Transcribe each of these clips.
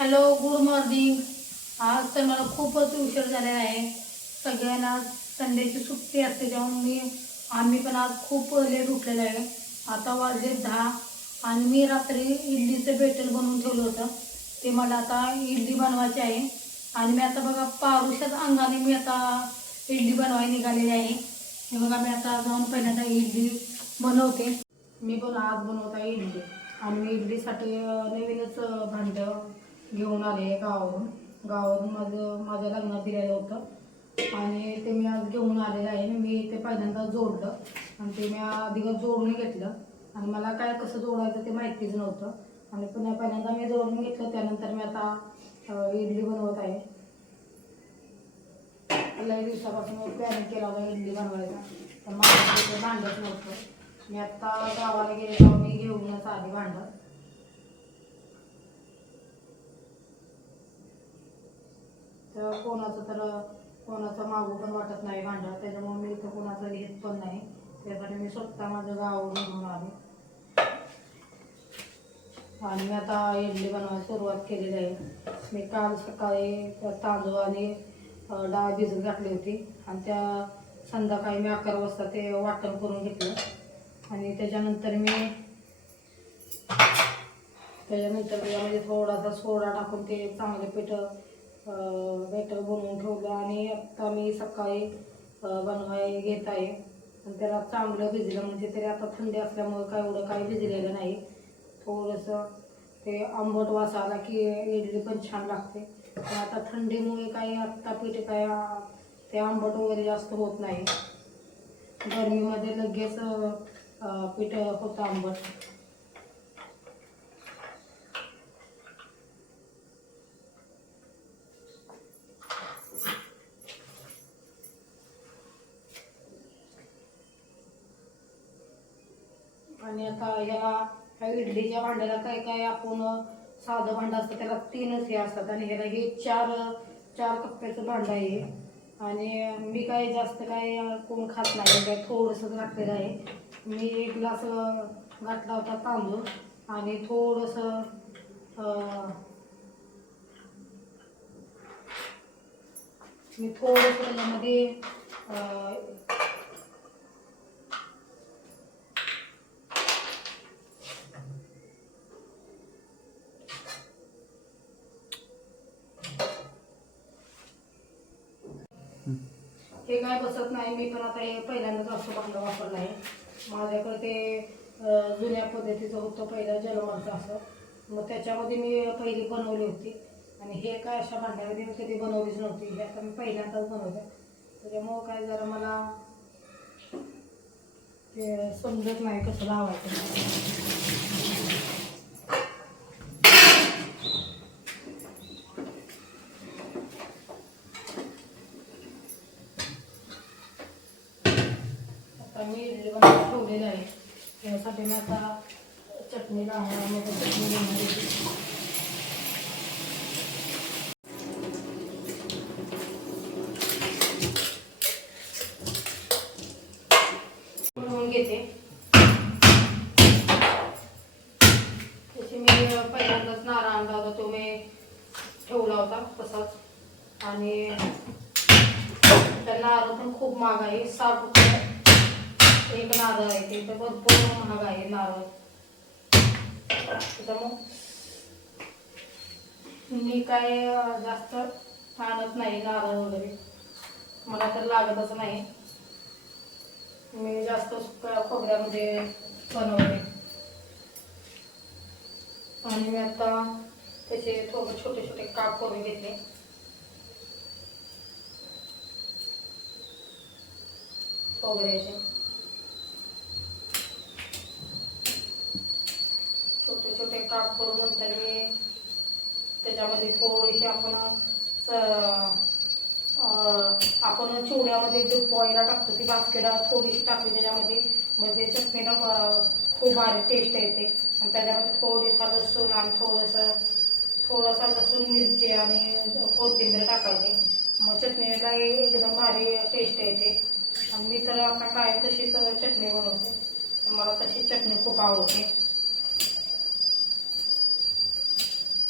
Hello, good morning. आज तर मला खूपच उशीर झालेला आहे. सगळ्यांना संडेची सुट्टी असते त्यामुळे आम्ही पण आज खूप लेट उठलेलं आहे. आता वाजले 10 आणि मी रात्री इडलीचं बेटर बनवून ठेवलं होतं. ते मला आता इडली बनवायची आहे आणि मी आता बघा पारुशाच अंगाने मी आता इडली बनवायला निघालेली आहे. हे बघा मी आता जाऊन पहिल्यांदा इडली बनवते. मी पण आज बनवत आहे इडली आणि मी इडलीसाठी नवीनच भांडं घेऊन आले गावावरून माझ्या लग्नात दिलेलं होतं आणि ते मी आज घेऊन आलेलं आहे. मी ते पहिल्यांदा जोडलं आणि ते मी आधी जोडून घेतलं आणि मला काय कसं जोडायचं ते माहितीच नव्हतं आणि पुन्हा पहिल्यांदा मी जोडून घेतलं. त्यानंतर मी आता इडली बनवत आहे. लई दिवसापासून प्लॅनिंग केला होता इडली बनवायचा, तर माझं भांडंच नव्हतं. मी आत्ता गावाला गेले तेव्हा मी घेऊनच आली भांडं. तर कोणाचं मागू पण वाटत नाही भांडं, त्याच्यामुळे मी इथं कोणाचं घेत पण नाही. त्यासाठी मी स्वतः माझं गावावरून घेऊन आले आणि मी आता इडली बनवायला सुरुवात केलेली आहे. मी काल सकाळी तांदूळ आणि डाळ भिजत घातली होती आणि त्या संध्याकाळी मी 11 वाजता ते वाटण करून घेतलं आणि त्याच्यानंतर त्याच्यामध्ये थोडासा सोडा टाकून ते चांगले बेटर बनवून ठेवलं आणि आता मी सकाळी बनवायला घेत आहे. आणि त्याला चांगलं भिजलं म्हणजे तरी आता थंडी असल्यामुळे काय एवढं काही भिजलेलं नाही. थोडंसं ते आंबट वास आला की इडली पण छान लागते. पण आता थंडीमुळे काही आत्ता पीठ काय ते आंबट वगैरे जास्त होत नाही. गरमीमध्ये लगेच पीठ होतं आंबट. आणि आता ह्या इडलीच्या भांड्याला काय काय आपण साधं भांडं असतं त्याला 3च हे असतात आणि ह्याला हे चार कप्प्याचं भांडं आहे. आणि मी काय जास्त काय कोण खात नाही, काय थोडंसं घातलेलं आहे. मी 1 ग्लास घातला होता तांदूळ आणि थोडंसं त्याच्यामध्ये हे काय बसत नाही. मी पण आता हे पहिल्यांदाच असं भांडं वापरलं आहे. माझ्याकडे ते जुन्या पद्धतीचं होतं पहिलं जन्माचं असं, मग त्याच्यामध्ये मी पहिली बनवली होती आणि हे काय अशा भांड्यामध्ये मी कधी बनवलीच नव्हती. हे आता मी पहिल्यांदाच बनवलं, त्याच्यामुळं काय जरा मला ते समजत नाही कसं लावायचं. मी इडली बनवून ठेवलेली आहे. त्यासाठी मी आता चटणी लावणार. चटणी बनवून घेते. तशी मी पहिल्यांदाच नारळ आणला होता, तो मी ठेवला होता तसाच आणि त्या नारळ पण खूप महाग आहे. 60 रुपये एक नारळ आहे. ते तर भरपूर महाग आहे नारळ. त्याच्यामुळं मी काय जास्त आणत नाही नारळ वगैरे, मला तर लागतच नाही. मी जास्त सुक्या खोबऱ्यामध्ये बनवते आणि मी आता त्याचे थोडे छोटे छोटे काप करून घेतले. खोबऱ्याचे छोटे छोटे काप करून नंतर मी त्याच्यामध्ये थोडीशी आपण चिवड्यामध्ये जे पोळीला टाकतो ती बास्केटा थोडीशी टाकली त्याच्यामध्ये, म्हणजे चटणीला खूप भारी टेस्ट येते. आणि त्याच्यामध्ये थोडीसा लसूण आणि थोडासा लसूण, मिरची आणि कोथिंबीर टाकायची, मग चटणीला एकदम भारी टेस्ट येते. आणि मी तर आता काय तशीच चटणी बनवते, मला तशी चटणी खूप आवडते.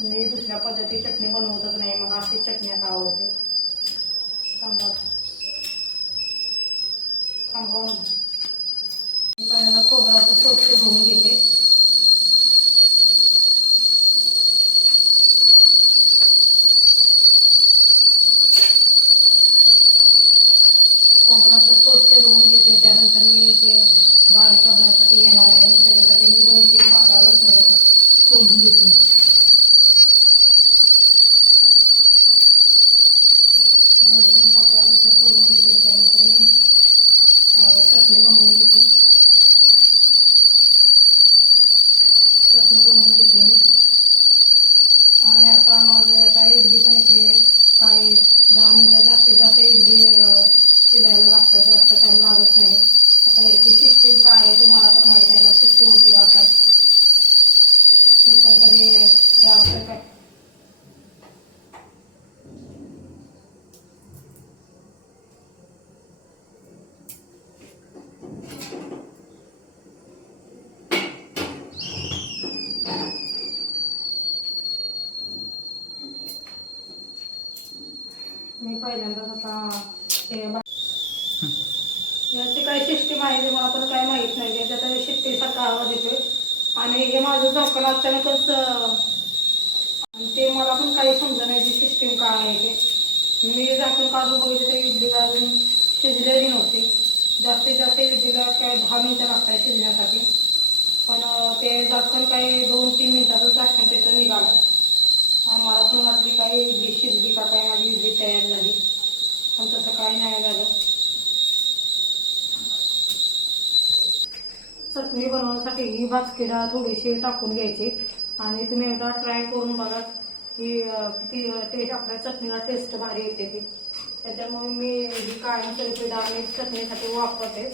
मी दुसऱ्या पद्धती चटणी बनवतच नाही, मग अशी चटणी आता आवडते. थांबवून पहिल्यांदा खोबऱ्याचं स्वच्छ धुवून घेते. खोबऱ्याचं स्वच्छ धुवून घेते. त्यानंतर मी ते बारीक करण्यासाठी घेणार आहे. त्याच्यासाठी मी 2-3 पाकळ्या लसणाच्या सोलून घेते. दोन पाकळ्या लसूण सोलून घेते. त्यानंतर मी चटणी बनवून घेते. मी आणि आता माझं आता इडली पण इकडे काही 10 मिनटं जास्तीत जास्त इडली शिजायला लागतात, जास्त टाईम लागत नाही. आता याची सिस्टीम काय आहे तुम्हाला पण माहीत आहे ना, सिस्टीम होती आता हे पण कधी जास्त काय. मी पहिल्यांदाच आता ते याची काय सिस्टीम आहे ते मला पण काय माहीत नाही. त्याच्यात शिट्टीसारखा आवाज येतोय आणि हे माझं झाकण अचानकच आणि ते मला पण काही समजत नाही ती सिस्टीम काय आहे ते. मी झाकण काढून बघितलं तर इडलीला अजून शिजलेली नव्हती. जास्तीत जास्त इडलीला काय 10 मिनटं लागतात शिजण्यासाठी, पण ते झाकण काही 2-3 मिनटातच झाकण त्याचं निघालं. मला पण वाटली काही इडली शिजली का काय, माझी इडली तयार झाली, पण तसं काही नाही झालं. चटणी बनवण्यासाठी ही भाजकी डाळ थोडीशी टाकून घ्यायची आणि तुम्ही एकदा ट्राय करून बघा की किती टेस्ट आपल्या चटणीला टेस्ट भारी येते ती. त्याच्यामुळे मी ही काळी डाळ मी चटणीसाठी वापरते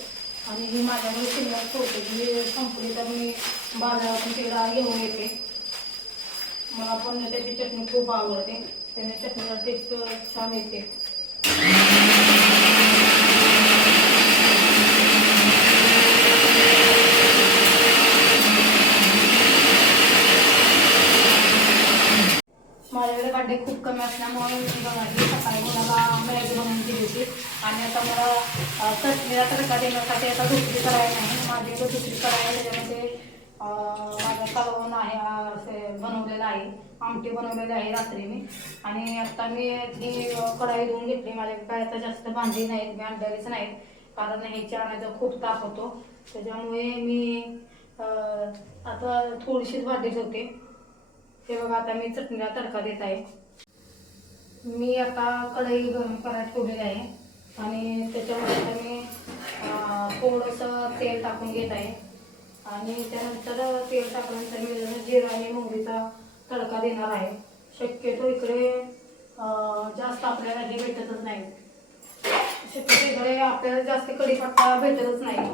आणि ही माझ्याकडे शिल्लक ठेवते. मी संपली तर मी बाजारातून ती डाळ घेऊन येते. मला पण त्याची चटणी खूप आवडते, त्याने चटणीला टेस्ट छान येते. माझ्याकडे भांडे खूप कमी असल्यामुळे मी बनवली. सकाळी मुलाला मॅगी बनवून दिली होती आणि आता मला चटणीला तडका देण्यासाठी आता दुसरी करायला नाही. माझ्याकडे दुसरी करायला त्याच्यामध्ये माझं कालवण आहे, असे बनवलेलं आहे, आमटी बनवलेली आहे रात्री मी. आणि आता मी ही कढाई धुवून घेतली. माझ्याकडे काय आता जास्त भांडी नाहीत, मी आणलेलीच नाहीत, कारण ह्याच्या आणायचा खूप ताप होतो. त्याच्यामुळे मी आता थोडीशीच भांडी ठेवते. हे बघा आता मी चटणीला तडका देत आहे. मी आता कढई गरम करायला ठेवलेली आहे आणि त्याच्यामध्ये आता मी थोडंसं तेल टाकून घेत आहे आणि त्यानंतर तेल टाकल्यानंतर मी जिरा आणि मोहरीचा तडका देणार आहे. शक्यतो इकडे जास्त आपल्याला हे भेटतच नाही, शक्यतो इकडे आपल्याला जास्त कढीपत्ता भेटतच नाही.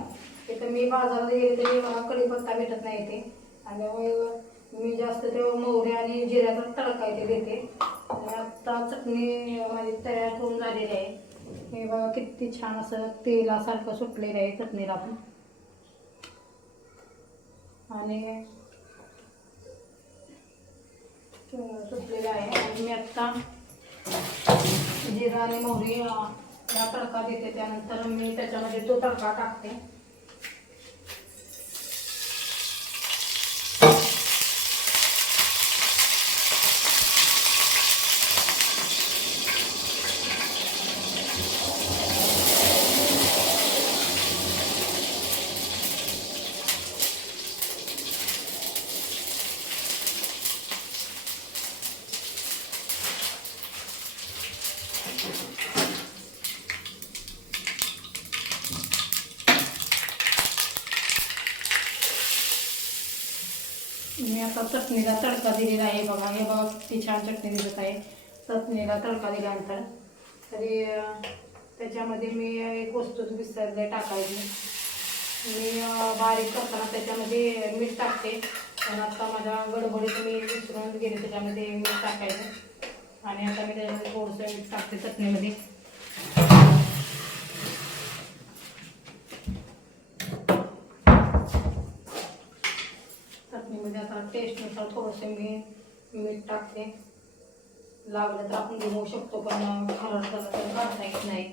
इथं मी बाजारात गेले तरी मला कढीपत्ता भेटत नाही इथे, आणि मी जास्त ते मोहरी आणि जिऱ्याचा तडका इथे देते. आणि आता चटणी माझी तयार होऊन झालेली आहे. हे बघा किती छान असं तेलासारखं सुटलेलं आहे चटणीला पण. आणि सुटलेलं आहे आणि मी आत्ता जिरा आणि मोहरी या तडका देते. त्यानंतर मी त्याच्यामध्ये तो तडका टाकते. मी आता चटणीला तडका दिलेला आहे. बघा हे बघा किती छान चटणी दिसत आहे. चटणीला तडका दिल्यानंतर तरी त्याच्यामध्ये मी एक वस्तू विसरले टाकायची. मी बारीक करताना त्याच्यामध्ये मीठ टाकते, पण आता माझ्या गडबडीत मी विसरून गेले त्याच्यामध्ये मीठ टाकायचं. आणि आता मी त्याच्यामध्ये थोडंसं मीठ टाकते चटणीमध्ये. चटणीमध्ये आता टेस्टनुसार थोडंसं मी मीठ टाकते. लागलं तर आपण घेऊ शकतो, पण खराब झालं तर काढता येत नाही.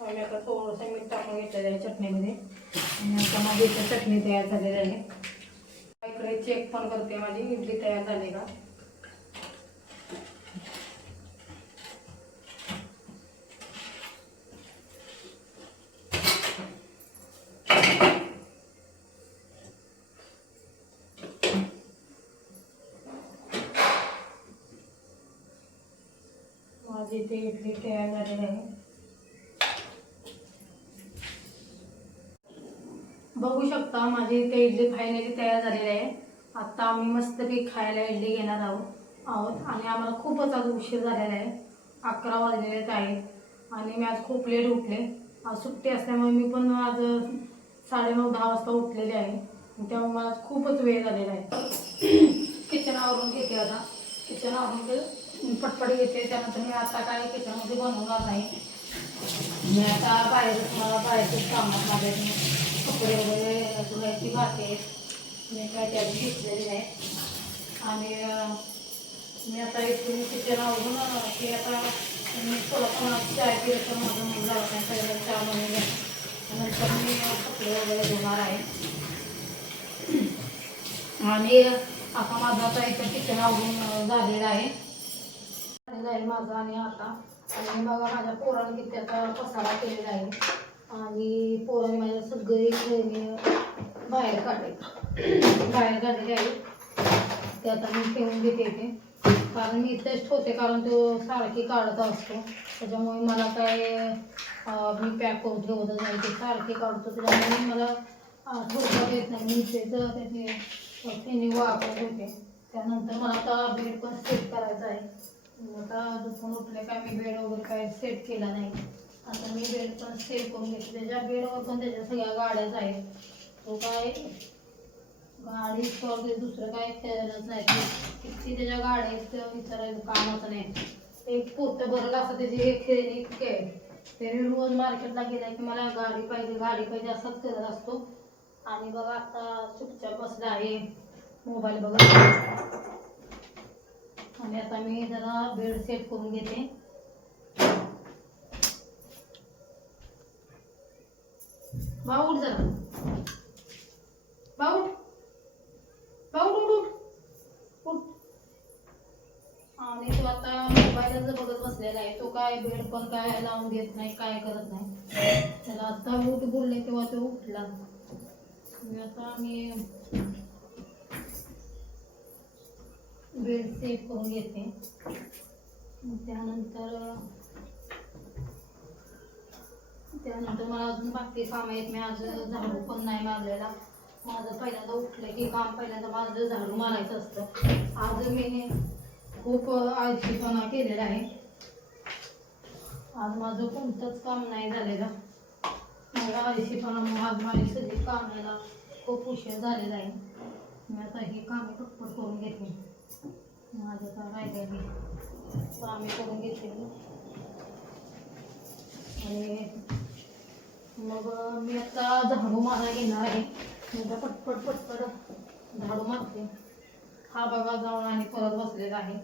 आम्ही आता थोडंसं मीठ टाकून घेतलेलं आहे चटणीमध्ये. आणि आता माझी इथे चटणी तयार झालेली आहे. इकडे चेक पण करते माझी इडली तयार झाली का. माझी इथे इडली तयार झालेली आहे. बघू शकता माझी इथे इडली फायनली तयार झालेली आहे. आता आम्ही मस्तपैकी खायला इडली घेणार आहोत आणि आम्हाला खूपच आज उशीर झालेला आहे. 11 वाजलेलेच आहेत आणि मी आज खूप लेट उठले. आज सुट्टी असल्यामुळे मी पण आज 9:30-10 वाजता उठलेले आहे. त्यामुळे मला खूपच वेळ झालेला आहे. किचन आवरून घेते. आता किचन आवरून पटपट घेते. त्यानंतर मी आता काय किचनमध्ये बनवणार नाही. मी आता बाहेरच कामात माझ्या कपडे वगैरे धुवायची भाते मी काय त्यात घेतलेली आहे. आणि मी आता इथून किचन आवरून की आता मी थोडंसं चाय पिलं तर माझं मूड लागत नाही. पहिलं चहा बनवून नंतर मी कपडे वगैरे धुणार आहे. आणि आता माझं आता इथं किचन आवरून झालेलं आहे माझं. आणि आता आणि बघा माझ्या पोरांनी किती आता पसारा केलेला आहे. आणि पोरांनी माझ्या सगळे खेळणी बाहेर काढलेले आहे. ते आता मी ठेवून घेते इथे, कारण मी इथेच ठेवते, कारण तो सारखी काढत असतो. त्याच्यामुळे मला काय मी पॅक करून ठेवत नाही. ते सारखे काढतो त्याच्यामुळे मला ठेवता येत नाही. मी इथेच त्याचे त्यांनी वापरत होते. त्यानंतर मला आता बेड पण सेट करायचा आहे. आता दुसरं उठले काय मी बेड वगैरे काय सेट केला नाही. आता मी बेड पण सेट करून घेते. त्याच्या बेडवर पण त्याच्या सगळ्या गाड्याच आहेत. तो काय गाडी वगैरे दुसरं काय खेळलंच नाही. किती त्याच्या गाड्या विचारायचं कामाचं नाही. एक पोतं भरलं असं त्याची हे खेळणी इतके आहे. त्याने रोज मार्केटला गेला की मला गाडी पाहिजे असंच करत असतो. आणि बघा आता चुपचाप बसला आहे मोबाईल बघत. आणि आता मी जरा बेड सेट करून घेते. भाऊ उठ जरा, भाऊ उठ. आणि तो आता मोबाईलच बघत बसलेला आहे. तो काय बेड पण काय लावून देत नाही, काय करत नाही. त्याला आता उठ बोलले तेव्हा तो उठला. आता मी बेड सेट करून घेते. त्यानंतर मला अजून बाकी काम आहेत. मी आज झाडू पण नाही मारलेला. माझं पहिल्यांदा उठलं की काम पहिल्यांदा माझं झाडू मारायचं असतं. आज मी खूप आळशीपणा केलेला आहे. आज माझं कोणतंच काम नाही झालेलं. माझ्या आळशीपणामुळे आज माझी सगळी कामाला खूप उशीर झालेला आहे. मी आता ही कामे पटपट करून घेते. माझं तर राहिलेली कामे करून घेते आणि मग मी आता झाडू मारायला घेणार आहे. मी पटपट झाडू मारते. हा बघा जाऊन आणि परत बसलेला आहे.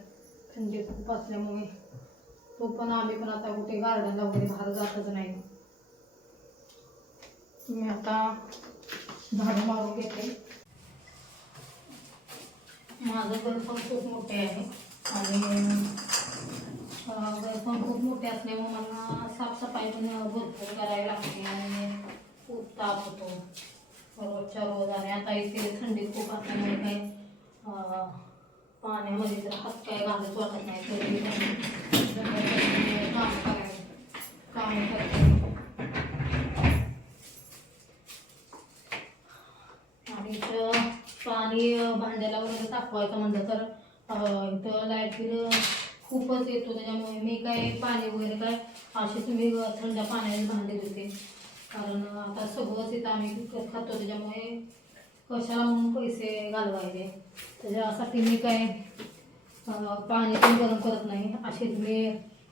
थंडी खूप असल्यामुळे तो पण आम्ही पण आता कुठे गार्डनला वगैरे बाहेर जातच नाही. मी आता झाडू मारून घेते. माझं घर पण खूप मोठे आहे आणि घर पण खूप मोठे असल्यामुळे मला साफसफाई पण भरपूर करावी लागते आणि खूप ताप होतो रोजच्या रोज. आणि आता इथे थंडी खूप असल्यामुळे काही पाण्यामध्ये जर हात काय घालत वाटत नाही. तरी काम करते. आणि इथं पाणी भांड्याला वगैरे तापवायचं म्हणलं तर इथं लाईट बिल खूपच येतो. त्याच्यामुळे मी काय पाणी वगैरे काय असे तुम्ही थंड पाण्याने भांडे धुते. कारण आता सगळंच इथं आम्ही खातो. त्याच्यामुळे कशाला म्हणून पैसे घालवायचे. त्याच्यासाठी मी काय पाणी पण गरम करत नाही. अशीच मी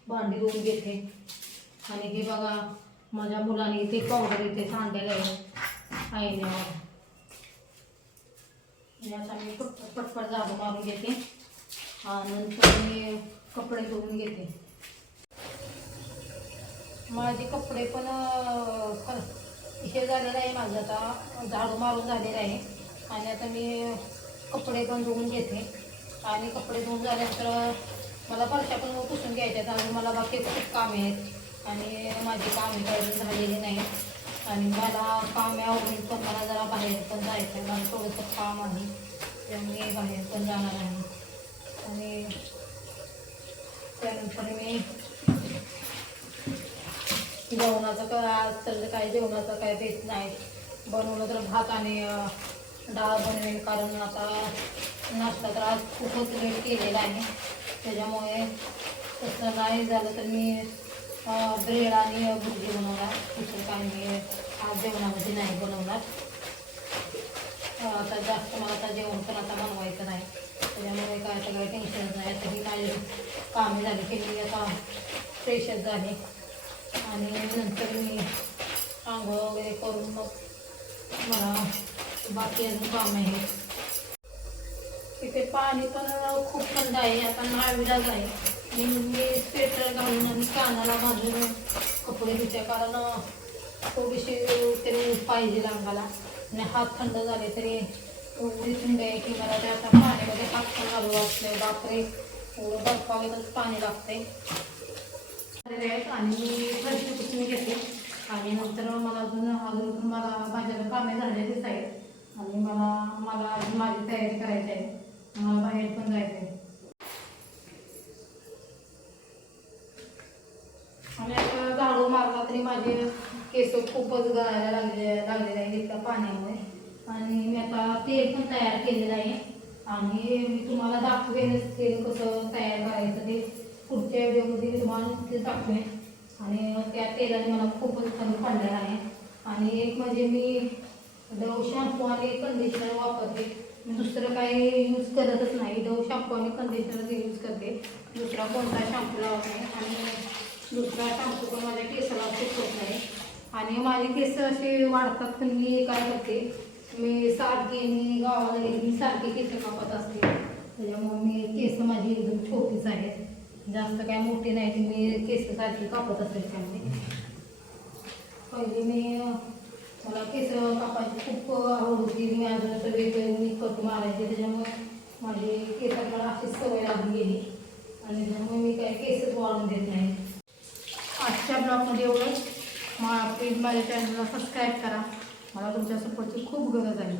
भांडी धुवून घेते. आणि हे बघा माझ्या मुलाने इथे पावडर इथे सांडायला आहे. आईने आता मी पटपट झाडू मारून घेते. नंतर मी कपडे धुवून घेते. माझे कपडे पण हे झालेलं आहे. माझं आता झाडू मारून झालेलं आहे आणि आता मी कपडे पण धुवून घेते. आणि कपडे धुवून झाल्यानंतर मला फरशा पण पुसून घ्यायच्यात आणि मला बाकी खूप कामे आहेत आणि माझी कामे काही झालेली नाही. आणि मला कामावरून पण मला जरा बाहेर पण जायचं आहे. मला थोडंसं काम आहे त्यामुळे बाहेर पण जाणार आहे. आणि त्यानंतर मी जेवणाचं आज तर काही जेवणाचं काही बेत नाही. बनवलं तर भात आणि डाळ बनवेल, कारण आता नाश्ता तर आज खूपच लेट केलेला आहे. त्याच्यामुळे तसं नाही झालं तर मी ब्रेड आणि भुर्जी बनवणार. दुसरं काही मी आज जेवणामध्ये नाही बनवणार. आता जास्त मला आता जेवण पण आता बनवायचं नाही, त्याच्यामुळे काय आता काही टेन्शनच नाही. आता ही माझी कामे झाली की मी आता फ्रेशच झाले आणि नंतर मी आंघोळ वगैरे करून मग मला बाकी अजून काम आहे. तिथे पाणी पण खूप थंड आहे. आता नाविलाज आहे. मी स्वेटर घालून आणि कानाला बांधून कपडे धुते, कारण थोडीशी तरी पाहिजे अंगाला. आणि हात थंड झाले तरी एवढी थंड आहे की मला ते आता पाण्यामध्ये हात पण घालू वाटले. बापरे, एवढं बर्फावरच पाणी लागते. आणि मी फरशी पुसून घेते आणि नंतर मला अजून मला माझ्या कामे झालेलीच आहेत आणि मला माझी तयारी करायची आहे. मला बाहेर पण जायचं आहे. आणि आता झाडू मारला तरी माझे केस खूपच गळायला लागलेले आहे इतक्या पाण्यामुळे. आणि मी आता तेल पण तयार केलेलं आहे आणि मी तुम्हाला दाखवेनच तेल कसं तयार करायचं ते पुढच्या व्हिडिओमध्ये मी तुम्हाला ते दाखवेन. आणि त्या तेलाने मला खूपच फरक पडलेला आहे. आणि एक म्हणजे मी डव शॅम्पू आणि कंडिशनर वापरते. मी दुसरं काही यूज करतच नाही. डव शॅम्पू आणि कंडिशनर यूज करते, दुसरा कोणता शॅम्पू लावत नाही. आणि दुसरा शॅम्पू पण माझ्या केसाला सूट होत नाही. आणि माझे केस असे वाढतात पण मी काय करते, मी गावाला गेली मी सारखी केस कापत असते. त्याच्यामुळे मी केस माझी एकदम छोटीच आहेत, जास्त काय मोठी नाही. की मी केस सारखी कापत असते. त्यामुळे पहिले मला केस कापायची खूप आवड होती. मी अजून वेगवेगळी कट मारायचे, त्याच्यामुळे माझी केसात मला अशीच सवय लागून गेली आणि त्यामुळे मी काही केसच वाढून देत नाही. आजच्या ब्लॉगमध्ये एवढंच. प्लीज माझ्या चॅनलला सबस्क्राईब करा. मला तुमच्या सपोर्टची खूप गरज आहे.